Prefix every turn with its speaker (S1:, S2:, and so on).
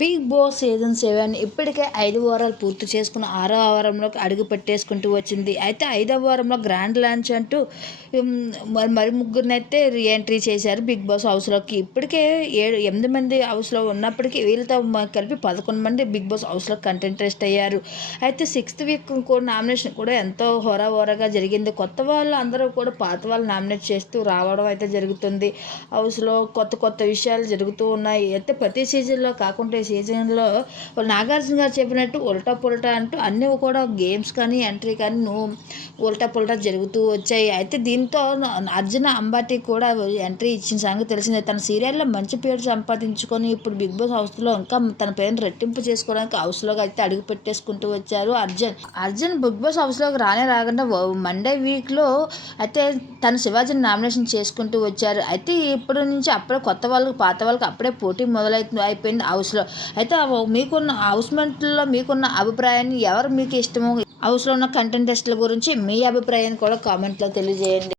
S1: Big boss season seven ఇప్పటికే ఐదు వారాలు పూర్తి చేసుకుని ఆరో వారంలోకి అడుగు పెట్టేసుకుంటూ వచ్చింది. అయితే ఐదవ వారంలో గ్రాండ్ లాంచ్ అంటూ మరి మరి ముగ్గురినైతే రీఎంట్రీ చేశారు బిగ్ బాస్ హౌస్లోకి ఇప్పటికే ఏడు ఎనిమిది మంది హౌస్లో ఉన్నప్పటికీ వీళ్ళతో కలిపి పదకొండు మంది బిగ్ బాస్ హౌస్లో కంటెంటెస్ట్ అయ్యారు. అయితే సిక్స్త్ వీక్ కూడా నామినేషన్ కూడా ఎంతో హోరా హోరాగా జరిగింది. కొత్త వాళ్ళు అందరూ కూడా పాత వాళ్ళు నామినేట్ చేస్తూ రావడం అయితే జరుగుతుంది. హౌస్లో కొత్త కొత్త విషయాలు జరుగుతూ ఉన్నాయి. అయితే ప్రతి సీజన్లో కాకుండా సీజన్లో నాగార్జున గారు చెప్పినట్టు ఉల్టా పుల్టా అంటూ అన్నీ కూడా గేమ్స్ కానీ ఎంట్రీ కానీ నువ్వు ఉల్టా పుల్టా జరుగుతూ వచ్చాయి. అయితే దీంతో అర్జున అంబాటి కూడా ఎంట్రీ ఇచ్చిన సంగతి తెలిసిందే. తన సీరియల్లో మంచి పేరు సంపాదించుకొని ఇప్పుడు బిగ్ బాస్ హౌస్లో ఇంకా తన పేరును రెట్టింపు చేసుకోవడానికి హౌస్లోకి అయితే అడుగు పెట్టేసుకుంటూ వచ్చారు అర్జున్. అర్జున్ బిగ్ బాస్ హౌస్లోకి రానే రాకుండా మండే వీక్లో అయితే తన శివాజీని నామినేషన్ చేసుకుంటూ వచ్చారు. అయితే ఇప్పుడు నుంచి అప్పుడే కొత్త వాళ్ళకి పాత వాళ్ళకి అప్పుడే పోటీ మొదలైతుంది అయిపోయింది హౌస్లో. అయితే మీకున్న హౌస్మెంట్లో మీకున్న అభిప్రాయాన్ని ఎవరు మీకు ఇష్టమో హౌస్లో ఉన్న కంటెంటెస్ట్ల గురించి మీ అభిప్రాయాన్ని కూడా కామెంట్లో తెలియజేయండి.